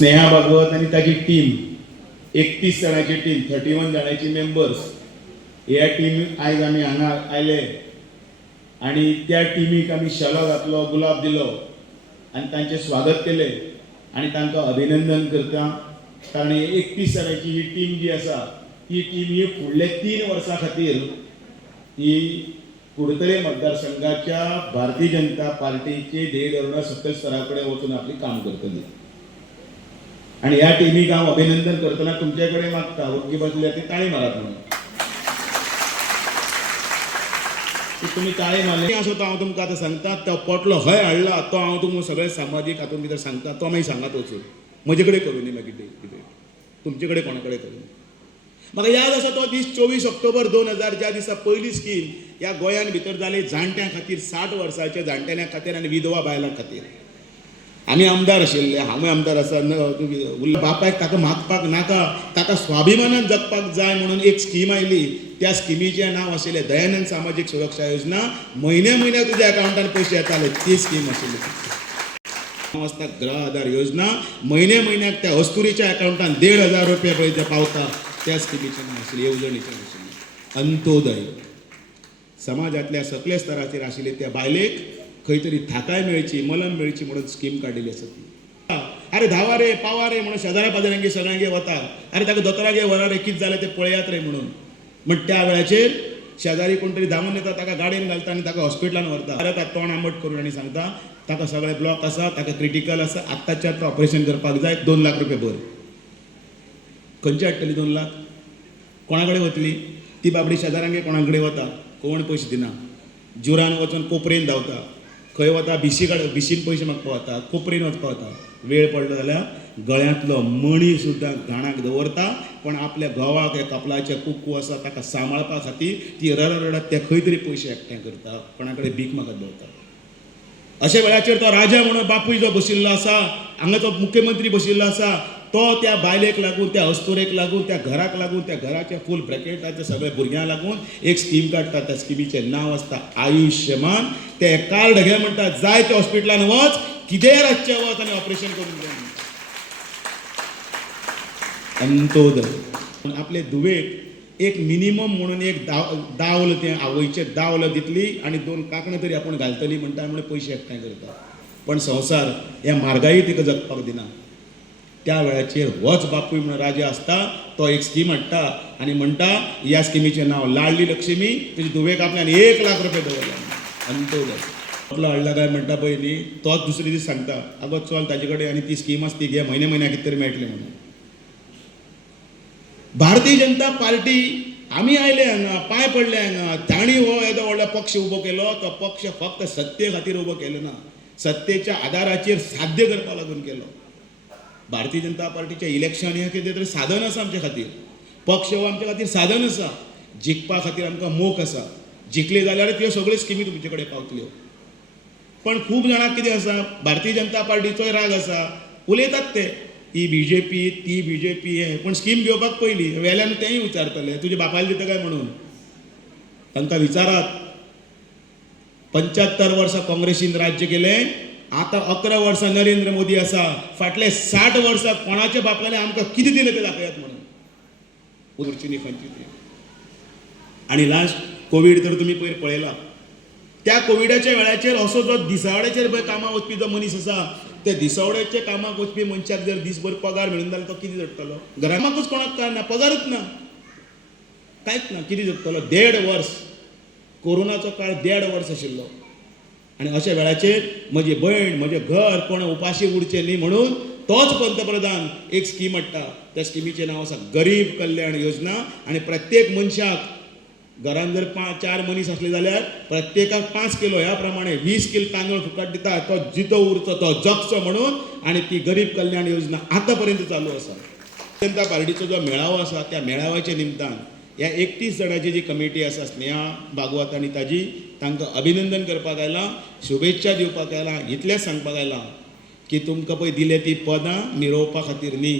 स्नेहा भागवत आणि ताची टीम 31 जणांची टीम 31 जणांची मेंबर्स ह्या टीम आयज आमी हांगा आयले आणि त्या टीमीक आमी शालो घातलो गुलाब दिलो आणि तांचे स्वागत केले आणि तांकां अभिनंदन करता कारण 31 जणांची ही टीम जी आसा ही टीम ही फुडले 3 वर्सां खातीर ही कुडतळे मतदारसंघाच्या भारतीय जनता पार्टीचे ध्येय धोरणां सकयल स्तरा कडेन वचून आपली काम करतली आणि ह्या टीमीक हांव अभिनंदन करतना तुमचे कडेन मागता ओग्गी बसल्या ती ताळी मारात म्हणून तुम्ही ताळी मारले असो तो हांव तुमकां आतां सांगता तो पोटलो हय हाडला तो हांव तुमकां सगळे सामाजीक हातूंत भितर सांगता तो मागीर सांगात वचून म्हजे कडेन करूं न्ही मागीर कितें तुमचे कडेन कोणा कडेन करूं म्हाका याद आसा तो दीस 24 ऑक्टोबर 2000 ज्या दिसा पयली स्कीम ह्या गोंयान भितर जाली जाणट्यां खातीर 60 वर्सांच्या जाणटेल्यां खातीर आनी विधवा बायलां खातीर आमी आमदार आशिल्ले हांवूय आमदार आसा बापायक ताका मागपाक नाका ताका स्वाभिमानान जगपाक जाय म्हणून एक स्कीम आयली त्या स्किमीचें नांव आशिल्लें दयानंद सामाजीक सुरक्षा योजना म्हयन्या म्हयन्याक तुज्या अकावंटान पयशे येताले ती स्कीम आशिल्ली वाजता ग्रह आधार योजना म्हयन्या म्हयन्याक त्या अस्तुरीच्या अकावंटान 1,500 रुपया पळय पावता त्या स्किमीचें नांव आशिल्लें येवजणेचें आशिल्लें अंत्योदय समाजांतल्या सकले स्तराचेर आशिल्ले त्या बायलेक खंय तरी थाकाय मेळची मलम मेळची म्हणून स्कीम काडिल्ली आसा ती अरे धावा रे पावा रे म्हणून शेजाऱ्या पाजाऱ्यांगे सगळ्यांगे वता अरे ताका दोतोरागे व्हरा रे कितें जालें तें पळयात रे म्हणून म्हण त्या वेळाचेर शेजारी कोण तरी धांवून येता ताका गाडयेन घालता आनी ताका हॉस्पिटलान व्हरता अरे ताका तोंड आंबट करून आनी सांगता ताका सगळे ब्लॉक आसा ताका क्रिटिकल आसा आत्ताच्या आतां ऑपरेशन करपाक जाय 2 लाख रुपया भर खंयची हाडटली 2 लाख कोणा कडेन वतली ती बाबडी शेजाऱ्यांगे कोणा कडेन वता कोण पयशे दिना जुरान वचून कोपरेन धांवता खंय वता बिशीन पयशे मागपाक वता कोपरेन वचपाक वता वेळ पडलो जाल्यार गळ्यांतलो मणी सुद्दां घाणाक दवरता पण आपल्या घोवाक हे कपलाचे कुकू आसा ताका सांबाळपा खातीर ती रडत त्या खंय तरी पयशे एकठांय करता कोणा कडेन भीक मागत भोंवता अशा वेळाचेर तो राजा म्हणून बापूय जो बशिल्लो आसा हांगाचो मुख्यमंत्री बशिल्लो आसा तो त्या बायलेक लागून त्या अस्तुरेक लागून त्या घराक लागून त्या घराच्या फूल ब्रॅकेटाच्या सगळ्या भुरग्यांक लागून एक स्कीम काडटा त्या स्किमीचें नांव आसता आयुश्यमान ते कार्ड घे म्हणटा जाय त्या हॉस्पिटलान वच कितेंय रातचें वच आनी ऑपरेशन करून घे अंत्योदय आपले धुवेक एक मिनिमम म्हणून एक दावल तें आवयचें दावल दितली आनी 2 कांकणां तरी आपूण घालतली म्हणटा म्हणून पयशे एकठांय करता पण संवसार ह्या म्हारगाई तिका जगपाक दिना त्या वेळाचेर होच बापूय म्हणून राजा आसता तो एक स्कीम हाडटा आनी म्हणटा ह्या स्किमीचें नांव लाडली लक्ष्मी तुजे धुवेक आपल्यान 1 लाख रुपया दवरला अंत्योदय आपलो हाडला काय म्हणटा पळय न्ही तोच दुसरे दीस सांगता आगो चल ताजे कडेन आनी ती स्कीम आसा ती घे म्हयन्या म्हयन्याक कितें तरी मेळटलें म्हणून भारतीय जनता पार्टी आमी आयले हांगा पांय पडले हांगा तांणी हो येदो व्हडलो पक्ष उबो केलो तो पक्ष फक्त सत्ते खातीर उबो केलो ना सत्तेच्या आदाराचेर साध्य करपा लागून केलो भारतीय जनता पार्टीचे इलेक्शन हे कितें तरी साधन आसा आमचे खातीर पक्ष हो आमचे खातीर साधन आसा जिखपा खातीर आमकां मोख आसा जिखले जाल्यार त्यो सगळ्यो स्किमी तुमचे कडेन पावतल्यो पण खूब जाणांक कितें आसा भारतीय जनता पार्टीचोय राग आसा उलयतात ते ही बीजेपी ती बीजेपी हे पण स्कीम घेवपाक पयली वेल्यान तेंय विचारतले तुजे बापायला दिता काय म्हणून तांकां विचारात 75 वर्सां काँग्रेसीन राज्य केलें आतां 11 वर्सां नरेंद्र मोदी आसा फाटले 60 वर्सां कोणाच्या बापायले आमकां कितें दिलें तें दाखयात म्हणून उरची न्ही खंयची आनी लास्ट कोवीड तर तुमी पयर पळयला त्या कोविडाच्या वेळाचेर असो जो दिसावड्याचेर पळय कामाक वचपी जो मनीस आसा त्या दिसावड्याच्या कामाक वचपी मनशाक जर दिसभर पगार मेळून जाल्यार तो कितें जगतलो घरामाकूच कोणाक कांय ना पगारूच ना कांयच ना कितें जगतलो 1.5 वर्स कोरोनाचो काळ 1.5 वर्स आशिल्लो आनी अशा वेळाचेर म्हजी भयण म्हजें घर कोण उपाशी उरचें न्ही म्हणून तोच पंतप्रधान एक स्कीम हाडटा त्या स्किमीचें नांव आसा गरीब कल्याण योजना आनी प्रत्येक मनशाक घरान जर 4 मनीस असले जाल्यार प्रत्येकाक 5 किलो ह्या प्रमाणे 20 किलो तांदूळ फुकट दिता तो जितो उरचो तो जगचो म्हणून आनी ती गरीब कल्याण योजना आतां पर्यंत चालू आसा जनता पार्टीचो जो मेळावो आसा त्या मेळाव्याच्या निमतान ह्या 31 जणांची जी कमिटी आसा स्नेहा भागवत आनी ताजी तांकां अभिनंदन करपाक आयलां शुभेच्छा दिवपाक आयलां इतलेंच सांगपाक आयलां की तुमकां पळय दिले ती पदां मिरोवपा खातीर न्ही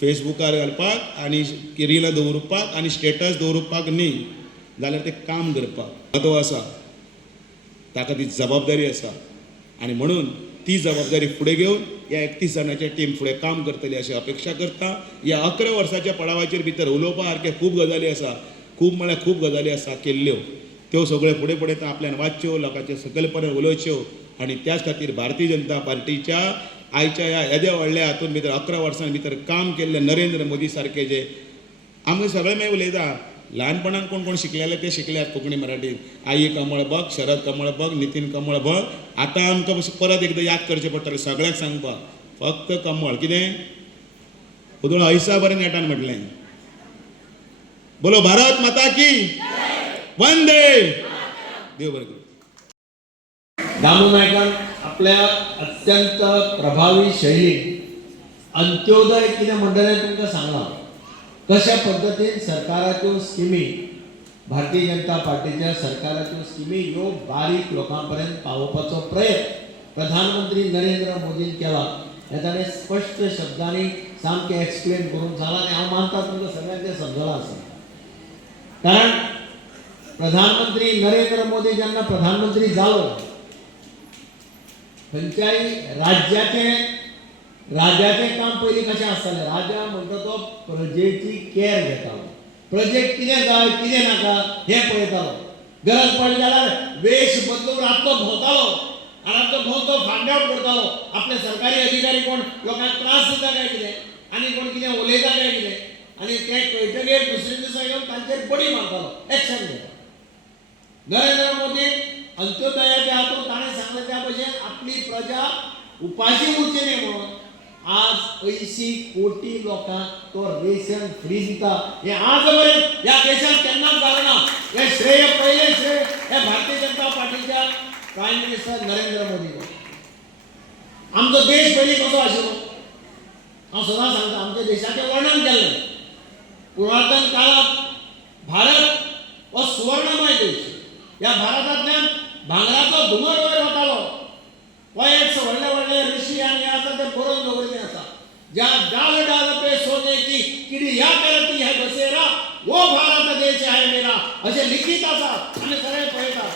फेसबुकार घालपाक आनी रिलां दवरपाक आनी स्टेटस दवरपाक न्ही जाल्यार ते काम करपाक तो आसा ताका ती जबाबदारी आसा आनी म्हणून ती जबाबदारी फुडें घेवन ह्या 31 जाणांच्या टीम फुडें काम करतली अशी अपेक्षा करता. ह्या 11 वर्साच्या पडावाचेर भितर उलोवपा सारके खूब गजाली आसा, खूब म्हळ्यार खूब गजाली आसा केल्ल्यो. त्यो सगळ्यो फुडें फुडें आपल्यान वाचच्यो, लोकांचे सकलपणान उलोवच्यो आनी त्याच खातीर भारतीय जनता पार्टीच्या आयच्या ह्या येद्या व्हडल्या हातून भितर 11 वर्सां भितर काम केल्ले नरेंद्र मोदी सारके जे आमी सगळे मागीर उलयता, ल्हानपणान कोण कोण शिकलेले ते शिकल्यात कोंकणी मराठीन. आई कमळ बघ, शरद कमळ बघ, नितीन कमळ बघ. आतां आमकां परत एकदां याद करचें पडटलें सगळ्यांक सांगपाक, फक्त कमळ. कितें उदळ ऐसा बरें नेटान म्हटलें. बोलो भारत माता की वंदे. देव बरें करूं. दामू नायकान आपल्या अत्यंत प्रभावी शैलीन अंत्योदय कितें म्हणटलें तुमकां सांगलां. कशा पद्दतीन सरकाराच्यो स्किमी, भारतीय जनता पार्टीच्या सरकाराच्यो स्किमी ह्यो बारीक लोकां पर्यंत पावोवपाचो प्रयत्न प्रधानमंत्री नरेंद्र मोदीन केला हें ताणें स्पश्ट शब्दांनी सामकें एक्सप्लेन करून सांगलां आनी हांव मानता तुमकां सगळ्यांक तें समजलां आसा. कारण प्रधानमंत्री नरेंद्र मोदी जेन्ना प्रधानमंत्री जालो खंयच्याय राज्याचें काम पयलीं कशें आसतालें. राजा म्हणटा तो प्रजेची कॅर घेतालो, प्रजेक कितें जाय कितें नाका हें पळयतालो. गरज पडली जाल्यार वेश बदलून रातचो भोंवतालो आनी रातचो भोंवन तो फायंड आवट करतालो आपले सरकारी अधिकारी कोण लोकांक त्रास दिता काय कितें आनी कोण कितें उलयता काय कितें आनी तें कळटगीर दुसरे दिसा येवन तांचेर बडी मारतालो, एक्शन घेतालो. नरेंद्र मोदी अंत्योदयाच्या हातूंत ताणें सांगलें त्या भशेन आपली प्रजा उपाशी उरची न्ही म्हणून आज 80 कोटी लोकांक तो रेशन फ्री दिता. हे आज पर्यंत ह्या देशात केन्नाच जालें ना. हे श्रेय पयलें श्रेय हे भारतीय जनता पार्टीच्या प्रायम मिनिस्टर नरेंद्र मोदी. आमचो देश पयलीं कसो आशिल्लो हांव सदां सांगता, आमच्या देशाचें वर्णन केल्लें. पुरातन काळात भारत हो सुवर्णमय देश. ह्या भारतांतल्यान भांगराचो धुंवर वयर वतालो. पोएट्स व्हडले व्हडले ऋषी आनी आसा ते बरोवन दवरिल्लें आसा. ज्या डाल डाल पे सोने की चिड़िया करती है बसेरा वो भारत देश है मेरा अशें लिखीत आसा. आमी सगळे पळयता.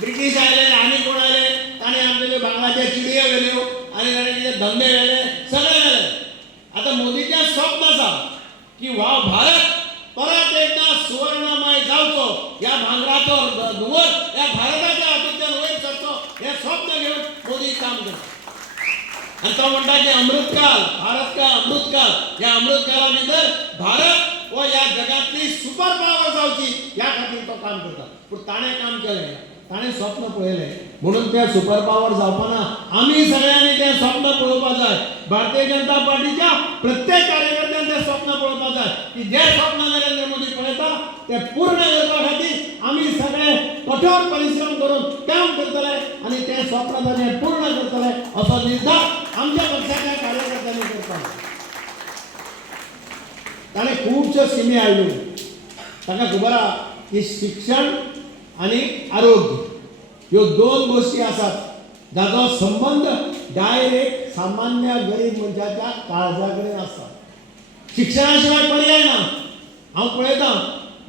ब्रिटीश आयले आनी कोण आयले ताणें आमचे भांगराचे चिडयो व्हेल्यो आनी ताणें कितें धंदे व्हेले सगळे व्हेले. आतां मोदीचें स्वप्न आसा की वा भारत परत एकदा सुवर्णमय जावचो. ह्या भांगराचो धुंवर ह्या भारताच्या हातूंतल्यान वयर सरचो हें स्वप्न घेवन मोदी काम करता. आनी तो म्हणटा की अमृतकाल, भारतकाल, अमृतकाल. ह्या अमृतकाला भितर भारत हो ह्या जगातली सुपर पावर जावची ह्या खातीर तो काम करता. पूण ताणें काम केलें, ताणें स्वप्न पळयलें म्हणून तें सुपर पावर जावपाना. आमी सगळ्यांनी तें स्वप्न पळोवपाक जाय. भारतीय जनता पार्टीच्या प्रत्येक कार्यकर्त्यान तें स्वप्न पळोवपाक जाय की जें स्वप्न नरेंद्र मोदी पळयता तें पूर्ण करपा खातीर आमी सगळे कठोर परिश्रम करून काम करतले आनी तें स्वप्न ताणें पूर्ण करतले असो निर्धार आमच्या पक्षाच्या कार्यकर्त्यांनी करता. ताणें खुबश्यो स्किमी हाडल्यो. ताका खबर आहा की शिक्षण आनी आरोग्य ह्यो दोन गोश्टी आसात जाचो संबंध डायरेक्ट सामान्य गरीब मनशाच्या काळजा कडेन आसता. शिक्षणा शिवाय पर्याय ना. हांव पळयतां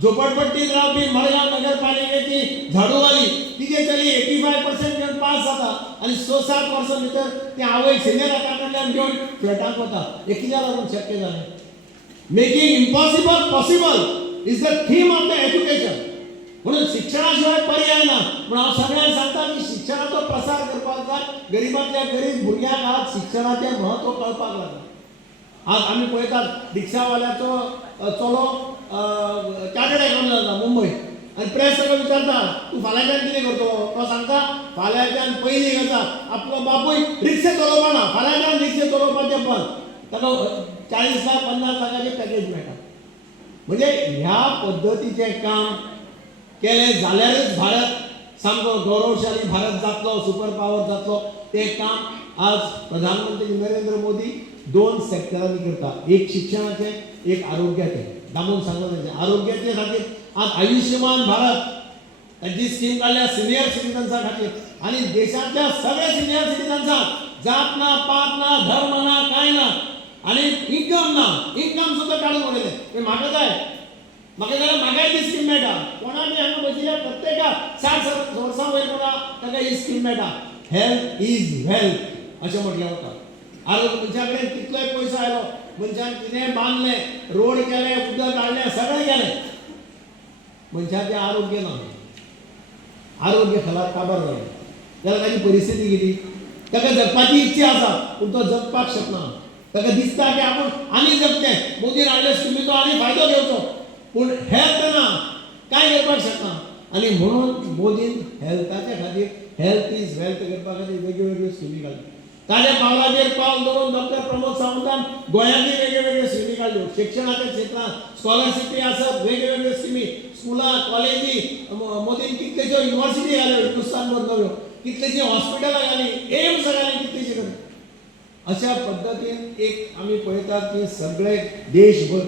झोपडपट्टीत रावपी मडगांव नगरपालिकेची झाडूवाली तिजे चली 85% घेवन पास जाता आनी 6-7 वर्सां भितर ती आवय सिनियर अकाउंटंटान घेवन फ्लॅटाक वता. हे कित्याक लागून शक्य जालें? Making impossible possible is the theme of the education. म्हणून शिक्षणा शिवाय पर्याय ना. पूण हांव सगळ्यांक सांगता की शिक्षणाचो प्रसार करपाक जाय. गरीबांतल्या गरीब भुरग्यांक आज शिक्षणाचें म्हत्व कळपाक लागला. आज आमी पळयतात रिक्षावाल्याचो चलो चार्टर्ड अकाउंटंट जाता मुंबय आनी प्रेस सगळो विचारता तूं फाल्यांच्यान कितें करतलो. तो सांगता फाल्यांच्यान पयलीं करता आपलो बापूय रिक्षा चलोवपा ना, फाल्यांच्यान रिक्षा चलोवपाचें बंद. ताका 40 लाख 50 लाखाचें पॅकेज मेळटा. म्हणजे ह्या पद्दतीचें काम केलें जाल्यारच भारत सामको गौरवशाली भारत जातलो, सुपर पावर जातलो. तें काम आज प्रधानमंत्री नरेंद्र मोदी 2 सॅक्टरांनी करता. एक शिक्षणाचें, एक आरोग्याचें. दामून सांगलें आरोग्याचे खातीर आज आयुष्यमान भारत जी स्कीम काडल्या सिनियर सिटीजन्सा खातीर आनी देशांतल्या सगळ्या सिनियर सिटीजन्सांक जात ना, पात ना, धर्म ना, कांय ना आनी इन्कम ना. इन्कम सुद्दां काडून उडयलें. म्हाका जाय म्हाकाय ती स्कीम मेळटा. कोणाक हांगा बशिल्ल्या प्रत्येकाक 60 वर्सां वयर कोणा ताका ही स्कीम मेळटा. हेल्थ इज वेल्थ अशें म्हटलें वता. मनशा कडेन कितलोय पयसो आयलो, मनशान कितेंय बांदलें, रोड केले, उदक हाडलें, सगळें केलें, मनशाचें आरोग्य ना, आरोग्य खलाक काबार जालें, जाल्यार ताची परिस्थिती कितें? ताका जगपाची इच्छा आसा पूण तो जगपाक शकना. ताका दिसता की आपूण आनी जगचें, मोदीन हाडले स्किमीचो आनी फायदो घेवचो, पूण हेल्थ ना, कांय करपाक शकना. आनी म्हणून मोदीन हेल्थाच्या खातीर हेल्थ इज वेल्थ करपा खातीर वेगळ्यो वेगळ्यो स्किमी काडल्यो. ताज्या पावलाचेर पावल दवरून डॉक्टर प्रमोद सावंतान गोंयांतली वेगळ्यो वेगळ्यो स्किमी काडल्यो. शिक्षणाच्या क्षेत्रांत स्कॉलरशिपी आसत, वेगळ्यो वेगळ्यो स्किमी, स्कुलां, कॉलेजी, मोदीन कितलेश्यो युनिवर्सिटी घाल्यो, हिंदुस्तानभर नव्यो, कितलींशीं हॉस्पिटलां घाली, एम्स घाली, कितलींशीं कडेन. अशा पद्दतीन एक आमी पळयतात की सगळे देशभर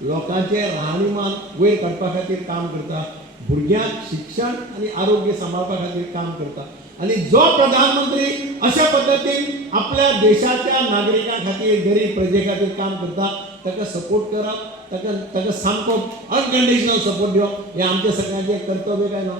लोकांचे राहणीमान वयर काडपा खातीर काम करता, भुरग्यांक शिक्षण आनी आरोग्य सांबाळपा खातीर काम करता. आनी जो प्रधानमंत्री अशा पद्दतीन आपल्या देशाच्या नागरिकां खातीर, गरीब प्रजे खातीर काम करता, ताका सपोर्ट करप, ताका सामको अनकंडिशनल सपोर्ट दिवप हें आमचें सगळ्यांचें कर्तव्य काय ना?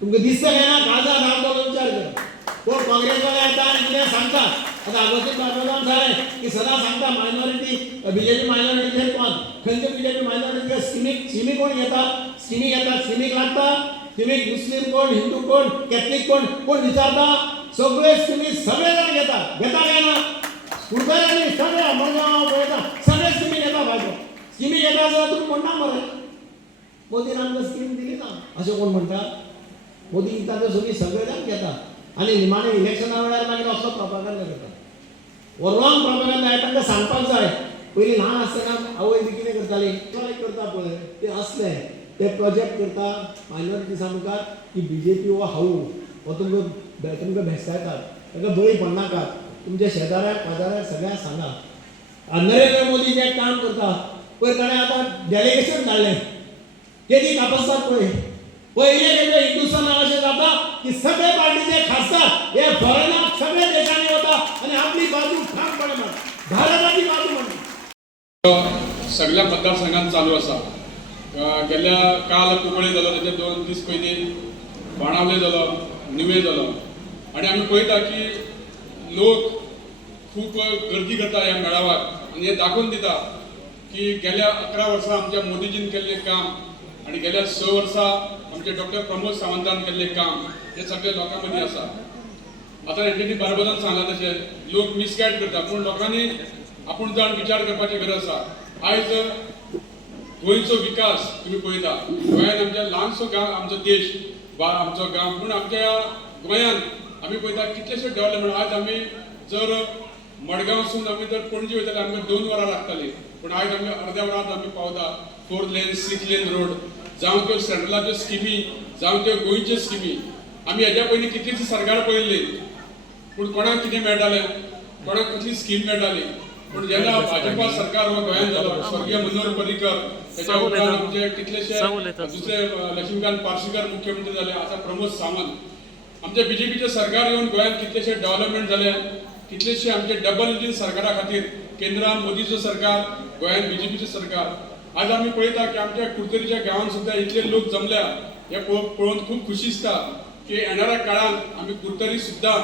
तुमकां दिसता काय ना? काळजा रामचो विचार कर. कोण काँग्रेसवाले येता आनी कितें सांगतात. आतां आगोस्तीन बाळासाहेबान सांगलें की सदां सांगता मायनॉरिटी, बीजेपी मायनॉरिटीचेर कोण खंयचे बीजेपी मायनॉरिटीचे स्किमी कोण घेता, स्किमीक लागता, स्किमीक मुस्लीम कोण, हिंदू कोण, कॅथलीक कोण विचारता, सगळे स्किमी सगळे जाण घेता काय ना? कुडकऱ्यांनी सगळ्या मडगांव पळयता सगळे स्किमी घेता भाजप. स्किमी घेता जाल्यार तुमी म्हणटा मरे मोदीन आमकां स्कीम दिली ना अशें कोण म्हणटा? मोदी ताच्यो सगळे जाण घेता आनी निमाणे इलेक्शना वेळार मागीर असलो प्रोपागंडा करता. हो रॉंग प्रोपागंडा आहे, तांकां सांगपाक जाय. पयलीं ल्हान आसतना आवय बी कितें करताली, करता पळय ते असले ते प्रोजेक्ट करता मायनॉरिटीसा मुखार की बीजेपी हो हाऊ हो तुमकां भेसतायतात, ताका बळी पडनाकात, तुमच्या शेजाऱ्याक पाजाऱ्याक सगळ्यांक सांगा. नरेंद्र मोदी जें काम करता पळय, ताणें आतां डेलिगेशन धाडलें, केदी कापसतात पळय हिंदुस्थानात अशें जाता की सगळे पार्टीचे खासदार हे फॉरेनाक सगळे देशांनी वता आनी आपली बाजू ठामपणे म्हणटा, भारताची बाजू म्हणटा. सगळ्या मतदारसंघात चालू आसा. गेल्या काल कुंकळे जालो, त्याचे 2 दीस पयलीं बाणावले जालो, निवे जालो, आनी आमी पळयता की लोक खूब गर्दी करता ह्या मेळाव्याक आनी हे दाखोवन दिता की गेल्या 11 वर्सां आमच्या मोदीजीन केल्लें काम आनी गेल्या 6 वर्सां आमचे डॉक्टर प्रमोद सावंतान केल्लें काम हे सगळे लोकां मदीं आसा. आतां हेंच्यांनी बरोबरान सांगला तशें लोक मिसगायड करता, पूण लोकांनी आपूण जाण विचार करपाची गरज आसा. आयज गोंयचो विकास तुम्ही पळयता, गोंयांत आमच्या ल्हानसो गांव आमचो देश आमचो गांव, पूण आमच्या गोंयांत आमी पळयता कितलेशे डेव्हलपमेंट. आज आमी जर मडगांवसून आमी जर पणजी वयताले आमकां 2 वरां लागतालीं, पूण आयज आमी अर्द्या वरांत आमी पावता. 4 लेन 6 लेन रोड जावं त्यो सेंट्रलाच्यो स्किमी जावं त्यो गोंयच्यो स्किमी. आमी हेज्या पयलीं कितलींशीं सरकार पळयल्ली, पूण कोणाक कितें मेळटालें, कोणाक कसली स्कीम मेळटाली. पूण जेन्ना भाजपा सरकार हो गोंयांत जालो, स्वर्गीय मनोहर पर्रीकर, त्याच्या उपरांत आमचे कितलेशे दुसरे लक्ष्मीकांत पार्सेकर मुख्यमंत्री जाले, आता प्रमोद सावंत, आमचे बीजेपीचे सरकार येवन गोंयांत कितलेशे डेव्हलपमेंट जाले, कितलेशे आमचे डबल इंजिन सरकारा खातीर केंद्रांत मोदीचो सरकार, गोंयांत बीजेपीचें सरकार. आज आमी पळयता की आमच्या कुडतरीच्या गांवांत सुद्दां इतले लोक जमल्या, हे पळोवन खूब खुशी दिसता की येणाऱ्या काळांत आमी कुडतरी सुद्दां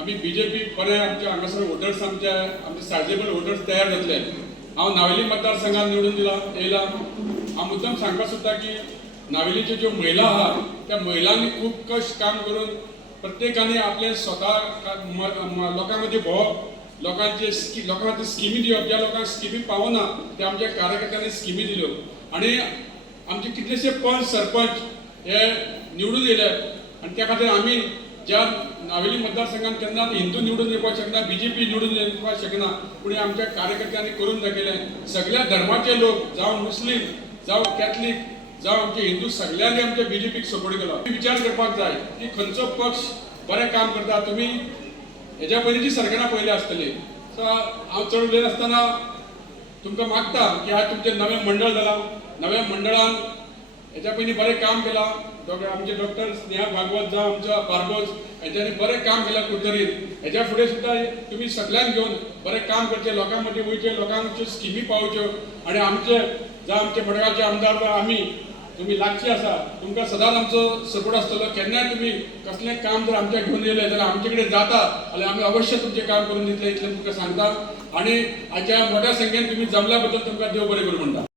आमी बीजेपी बरें आमच्या हांगासर वोटर्स आमचे सायजेबल वोटर्स तयार जातले. हांव नावेली मतदारसंघात निवडून येयला. हांव मुद्दम सांगपाक सोदता की नावेलीच्यो ज्यो महिला आहा त्या महिलांनी खूब कश्ट काम करून प्रत्येकाने आपले स्वता लोकां मदीं भोंवप, लोकांक खातीर स्किमी दिवप. ज्या लोकांक स्किमी पावना त्या आमच्या कार्यकर्त्यांनी स्किमी दिल्यो आनी आमचे कितलेशे पंच सरपंच हे निवडून येयले. आनी त्या खातीर आमी ज्या नावेली मतदारसंघात केन्ना हिंदू निवडून येवपाक शकना, बीजेपी निवडून येवपाक शकना, पूण आमच्या कार्यकर्त्यांनी करून दाखयलें. सगळ्या धर्माचे लोक जावं मुस्लीम जावं कॅथलीक जावं आमचे हिंदू सगळ्यांनी आमच्या बीजेपीक सपोर्ट केलो. विचार करपाक जाय की खंयचो पक्ष बरें काम करता. तुमी हेज्या पयलींची सरकारां पयली आसतली. सो हांव चड उलयनासतना आसतना तुमकां मागता की आज तुमचें नवें मंडळ जालां, नव्या मंडळान हेच्या पयलीं बरें काम केलां. आमचे डॉक्टर स्नेहा भागवत जावं आमचो बार्बोज हेंच्यांनी बरें काम केलां कुडतरीत. हेच्या फुडें सुद्दां तुमी सगळ्यांक घेवन बरें काम करचें, लोकां मदीं वयचें, लोकांच्यो स्किमी पावोवच्यो आनी आमचे मडगांवचे आमदार आमी तुम्ही लागची आसा, तुमकां सदांच आमचो सपोर्ट आसतलो. केन्नाय तुम्ही कसलें काम जर आमच्या घेऊन येयलें जाल्यार आमचे कडेन जाता जाल्यार आमी अवश्य तुमचें काम करून दितले इतलें तुमकां सांगता. आणि आजच्या मोठ्या संख्येन तुम्ही जमल्या बद्दल तुमकां देव बरें करूं म्हणटा.